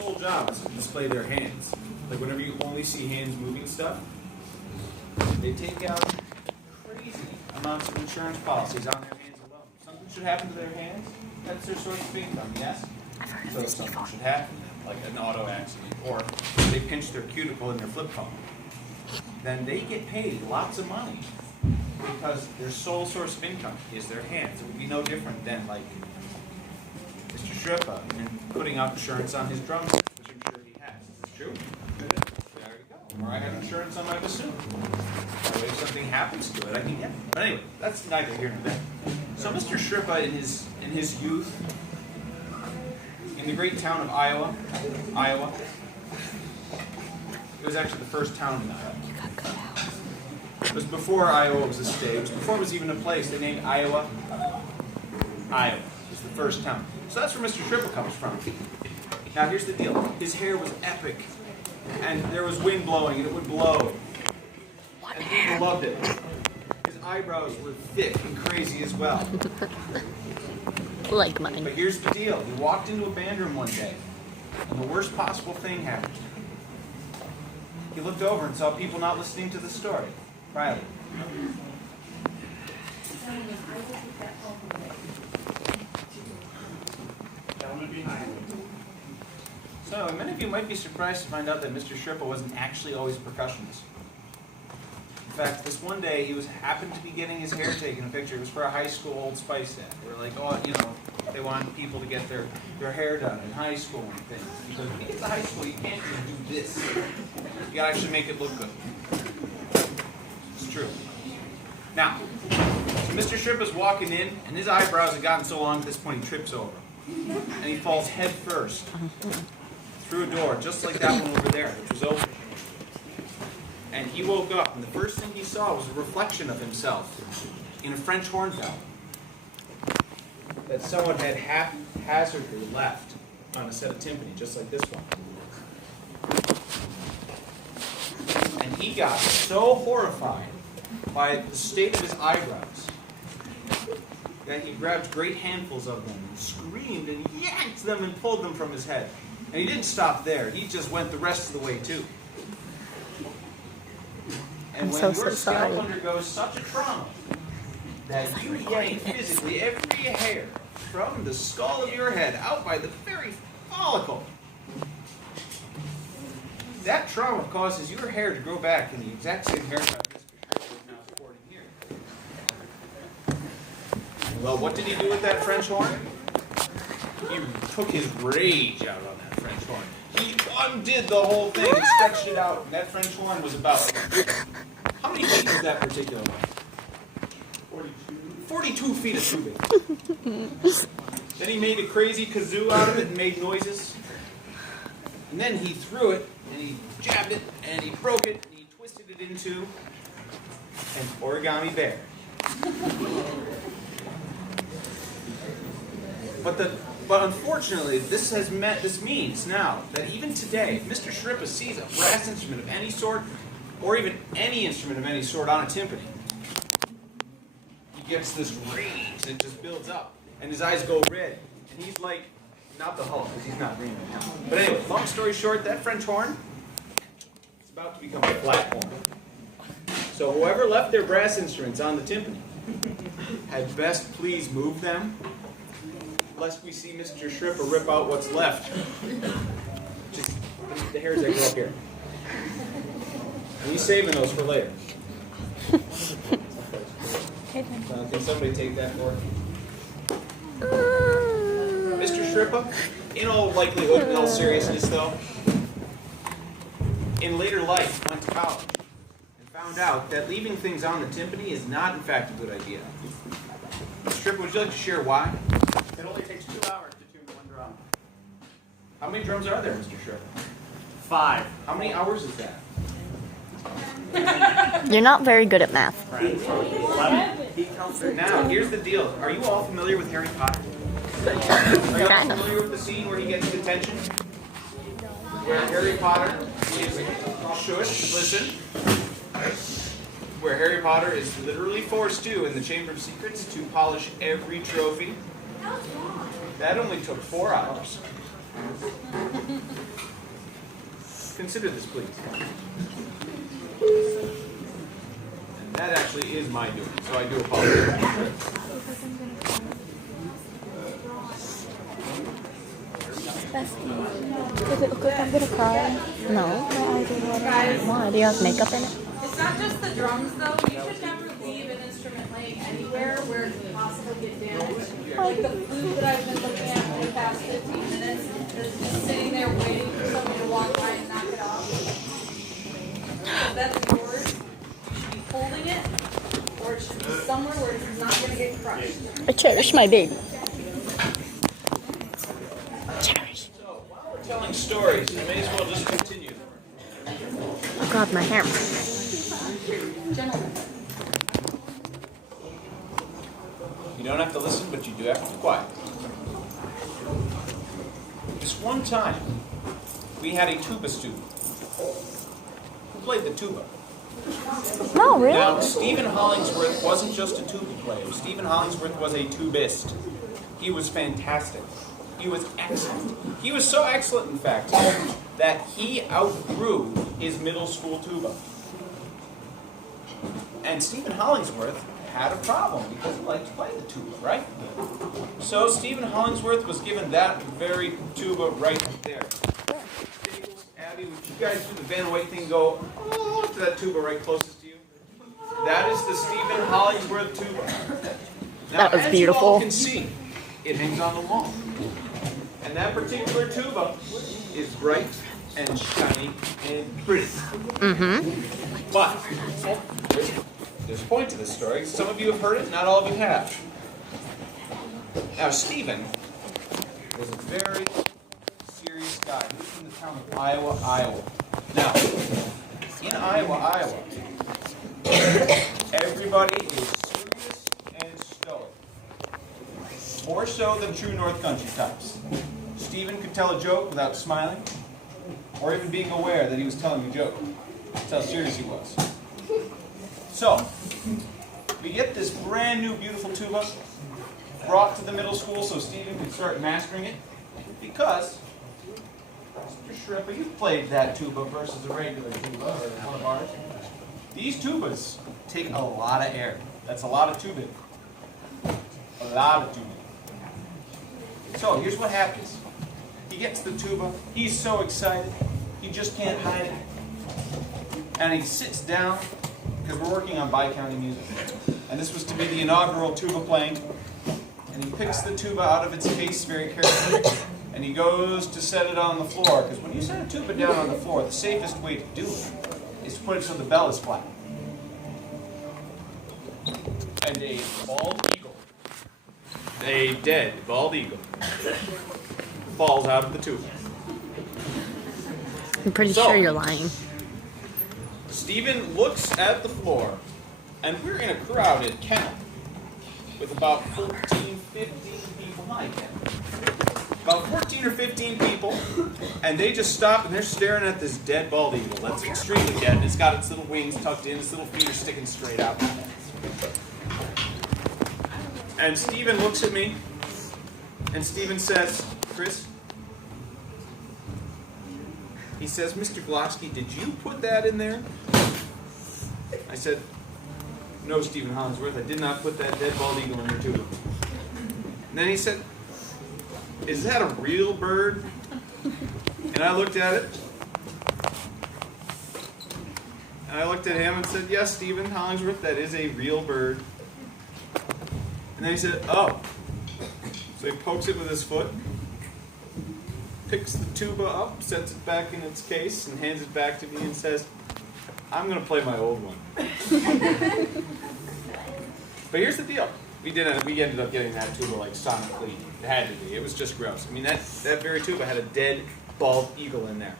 sole job is to display their hands. Like whenever you only see hands moving stuff, they take out crazy amounts of insurance policies on their hands alone. Something should happen to their hands, that's their source of income, yes? So something should happen, like an auto accident, or they pinch their cuticle in their flip phone. Then they get paid lots of money because their sole source of income is their hands. It would be no different than like Mr. Shrippa and putting out insurance on his drum set, which I'm sure he has. Is this true? There you go. Or I have insurance on my bassoon. That way if something happens to it, I can get it. But anyway, that's neither here nor there. So Mr. Shrippa in his youth, in the great town of Iowa, it was actually the first town in Iowa. It was before Iowa was a state. Before it was even a place. They named Iowa. Iowa was the first town. So that's where Mr. Shrippa comes from. Now here's the deal. His hair was epic. And there was wind blowing and it would blow. And people loved it. His eyebrows were thick and crazy as well. Like mine. But here's the deal. He walked into a band room one day. And the worst possible thing happened. He looked over and saw people not listening to the story. Riley. Gentleman behind me. So, many of you might be surprised to find out that Mr. Shrippa wasn't actually always a percussionist. In fact, this one day he happened to be getting his hair taken a picture. It was for a high school Old Spice ad. They were like, oh, you know, they want people to get their hair done in high school and things. Because when you get to high school, you can't just do this. You gotta actually make it look good. It's true. Now, so Mr. Shrippa's walking in, and his eyebrows have gotten so long at this point he trips over. And he falls head first through a door, just like that one over there, which was open. And he woke up, and the first thing he saw was a reflection of himself in a French horn bell that someone had haphazardly left on a set of timpani, just like this one. And he got so horrified by the state of his eyebrows that he grabbed great handfuls of them and screamed and yanked them and pulled them from his head. And he didn't stop there. He just went the rest of the way, too. And when your scalp undergoes such a trauma that you yank physically every hair from the skull of your head out by the very follicle, that trauma causes your hair to grow back in the exact same haircut Mr. Shrippa is now sporting here. Well, what did he do with that French horn? He took his rage out on that French horn. He undid the whole thing and stretched it out. And that French horn was about... How many feet was that particular one? 42 feet of tubing. Then he made a crazy kazoo out of it and made noises. And then he threw it, and he jabbed it, and he broke it, and he twisted it into an origami bear. But unfortunately, this means now that even today, if Mr. Shrippa sees a brass instrument of any sort, or even any instrument of any sort on a timpani, he gets this rage that just builds up, and his eyes go red, and he's like, not the Hulk, because he's not green right now. But anyway, long story short, that French horn is about to become a flat horn. So whoever left their brass instruments on the timpani had best please move them, lest we see Mr. Shrippa rip out what's left. Just the hairs that grow up here. And he's saving those for later. Can somebody take that for me? Mr. Shrippa, in all likelihood, in all seriousness though, in later life went to college and found out that leaving things on the timpani is not in fact a good idea. Mr. Shrippa, would you like to share why? It only takes 2 hours to tune one drum. How many drums are there, Mr. Shrippa? 5. How many hours is that? You're not very good at math. 11. Now, here's the deal. Are you all familiar with Harry Potter? Are you all Kind of. familiar with the scene where he gets detention? Where Harry Potter is... Shush, listen. Where Harry Potter is literally forced to, in the Chamber of Secrets, to polish every trophy. That only took 4 hours. Consider this, please. And that actually is my doing, so I do apologize. Does it look like I'm gonna cry? No. Why? Do you have makeup in it? It's not just the drums, though. You should never leave an instrument laying anywhere where it could possibly get damaged. Like the flute that I've been looking at for the past 15 minutes is just sitting there waiting for someone to walk by and knock it off. If that's yours, you should be holding it, or it should be somewhere where it's not going to get crushed. I cherish my baby. So, while we're telling stories, I may as well just continue. Oh God, my hair. Gentlemen. You don't have to listen, but you do have to be quiet. This one time, we had a tuba student who played the tuba. No, really? Now, Stephen Hollingsworth wasn't just a tuba player. Stephen Hollingsworth was a tubist. He was fantastic. He was excellent. He was so excellent, in fact, that he outgrew his middle school tuba. And Stephen Hollingsworth had a problem because he liked to play the tuba, right? So Stephen Hollingsworth was given that very tuba right there. Abby, would you guys do the Van White thing? Go to that tuba right closest to you. That is the Stephen Hollingsworth tuba. Now, That was as beautiful. you all can see, it hangs on the wall. And that particular tuba is bright and shiny and pretty. Mm-hmm. But there's a point to this story. Some of you have heard it, not all of you have. Now, Stephen was a very serious guy. He was from the town of Iowa, Iowa. Now, in Iowa, Iowa, everybody is serious and stoic. More so than true North Country types. Stephen could tell a joke without smiling, or even being aware that he was telling a joke. That's how serious he was. So, we get this brand new beautiful tuba brought to the middle school so Stephen could start mastering it, because, Mr. Shripper, you've played that tuba versus a regular tuba, or one of ours. These tubas take a lot of air. That's a lot of tubing. A lot of tubing. So, here's what happens. He gets the tuba, he's so excited, he just can't hide it. And he sits down, because we're working on bi-county music. And this was to be the inaugural tuba playing. And he picks the tuba out of its case very carefully, and he goes to set it on the floor. Because when you set a tuba down on the floor, the safest way to do it is to put it so the bell is flat. And a bald eagle, a dead bald eagle, falls out of the tuba. I'm pretty So- sure you're lying. Stephen looks at the floor, and we're in a crowded kennel with about 14, 15 people. Hi, Ken. About 14 or 15 people, and they just stop and they're staring at this dead bald eagle that's extremely dead, and it's got its little wings tucked in, its little feet are sticking straight out. And Stephen looks at me, and Stephen says, Chris, he says, Mr. Goloski, did you put that in there? I said, no, Stephen Hollingsworth, I did not put that dead bald eagle in there too. And then he said, is that a real bird? And I looked at it. And I looked at him and said, yes, Stephen Hollingsworth, that is a real bird. And then he said, oh. So he pokes it with his foot, picks the tuba up, sets it back in its case, and hands it back to me and says, I'm going to play my old one. But here's the deal. We ended up getting that tuba like sonically. It had to be. It was just gross. I mean, that very tuba had a dead bald eagle in there.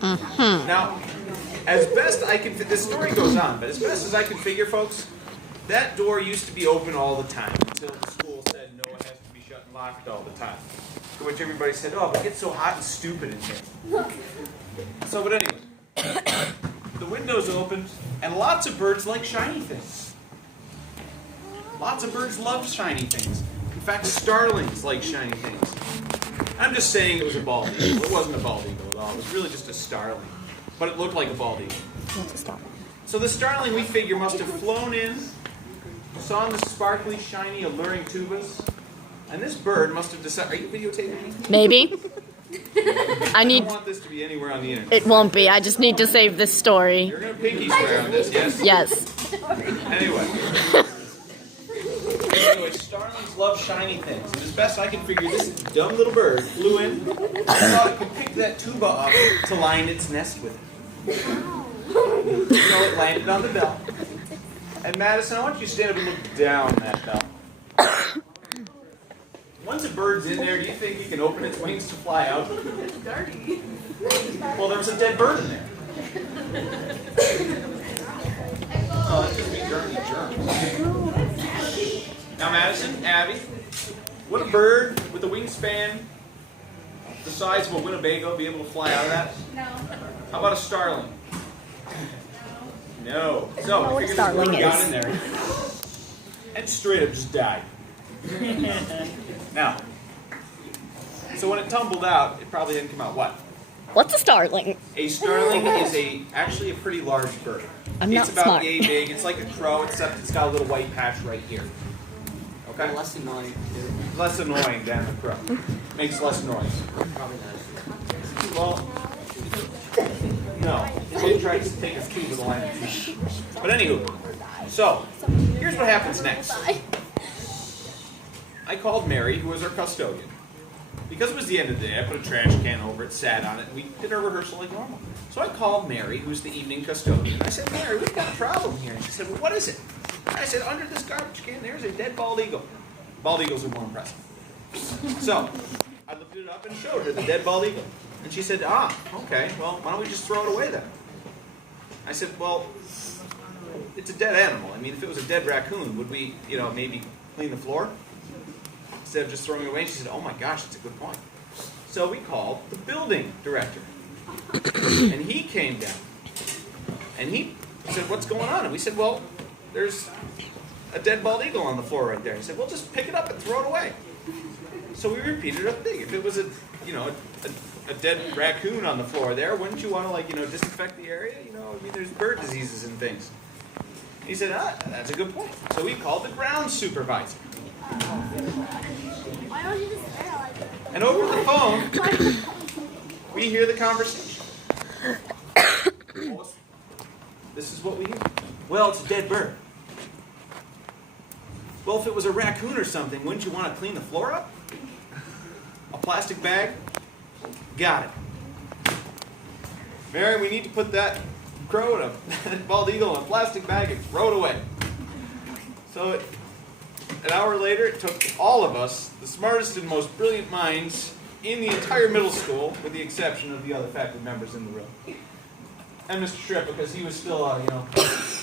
Mm-hmm. Now, as best I can, this story goes on, but as best as I can figure, folks, that door used to be open all the time until the school said no, it has to be shut and locked all the time. To which everybody said, oh, but it gets so hot and stupid in here. So, but anyway, the window's opened, and lots of birds like shiny things. Lots of birds love shiny things. In fact, starlings like shiny things. I'm just saying it was a bald eagle. It wasn't a bald eagle at all. It was really just a starling. But it looked like a bald eagle. What's a starling? So the starling, we figure, must have flown in, saw the sparkly, shiny, alluring tubas, and this bird must have decided... Are you videotaping me? Maybe. I don't want this to be anywhere on the internet. It won't be. I just need to save this story. You're going to pinky swear on this, yes? Yes. Anyway, starlings love shiny things. And as best I can figure, this dumb little bird flew in and thought it could pick that tuba up to line its nest with it. So it landed on the bell. And Madison, I want you to stand up and look down that bell. Once a bird's in there, do you think it can open its wings to fly out? It's dirty. Well, there was a dead bird in there. Oh, that's just me dirty germs. Now, Madison, Abby, would a bird with a wingspan the size of a Winnebago be able to fly out of that? No. How about a starling? No. I don't know So, what a figure this starling bird got is. in there and straight up just died. Now, so when it tumbled out, it probably didn't come out what? What's a starling? A starling is actually a pretty large bird. I'm It's not about smart. yay big. It's like a crow, except it's got a little white patch right here. Okay? Less annoying. Less annoying than the crow. Makes less noise. Probably not. Well, no. They tried to take us to the line of duty. But anywho, so here's what happens next. I called Mary, who was our custodian. Because it was the end of the day, I put a trash can over it, sat on it, and we did our rehearsal like normal. So I called Mary, who's the evening custodian. I said, Mary, we've got a problem here. And she said, well, what is it? I said, under this garbage can, there's a dead bald eagle. Bald eagles are more impressive. So I lifted it up and showed her the dead bald eagle. And she said, okay, well, why don't we just throw it away then? I said, well, it's a dead animal. I mean, if it was a dead raccoon, would we, maybe clean the floor? Instead of just throwing it away. She said, oh my gosh, that's a good point. So we called the building director. And he came down. And he said, what's going on? And we said, well, there's a dead bald eagle on the floor right there. He said, well, just pick it up and throw it away. So we repeated it thing. If it was a dead raccoon on the floor there, wouldn't you want to, disinfect the area? There's bird diseases and things. He said, that's a good point. So we called the ground supervisor. Why don't you just sterilize it? And over the phone, we hear the conversation. This is what we hear. Well, it's a dead bird. Well, if it was a raccoon or something, wouldn't you want to clean the floor up? A plastic bag? Got it. Mary, we need to put that crow and a bald eagle in a plastic bag and throw it away. So an hour later, it took all of us, the smartest and most brilliant minds in the entire middle school, with the exception of the other faculty members in the room, and Mr. Tripp, because he was still,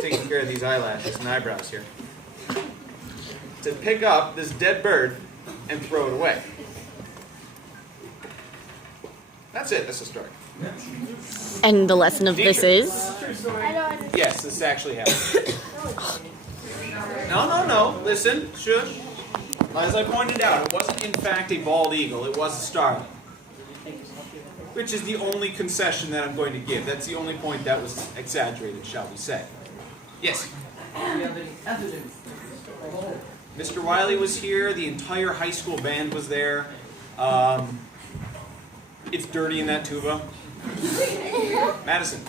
taking care of these eyelashes and eyebrows here, to pick up this dead bird and throw it away. That's it. That's the story. And the lesson of this is? I don't understand. Yes, this actually happened. No. Listen, shush. As I pointed out, it wasn't in fact a bald eagle. It was a starling. Which is the only concession that I'm going to give. That's the only point that was exaggerated, shall we say. Yes? Mr. Wiley was here. The entire high school band was there. It's dirty in that tuba. Madison.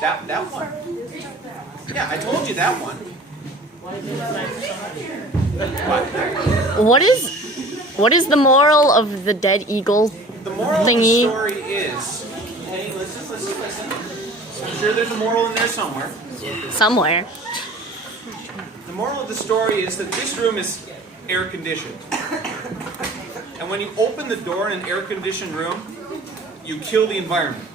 That one. Yeah, I told you that one. What is the moral of the dead eagle The moral thingy? of the story is, hey, listen. I'm sure there's a moral in there somewhere. Somewhere. The moral of the story is that this room is air conditioned. And when you open the door in an air conditioned room, you kill the environment.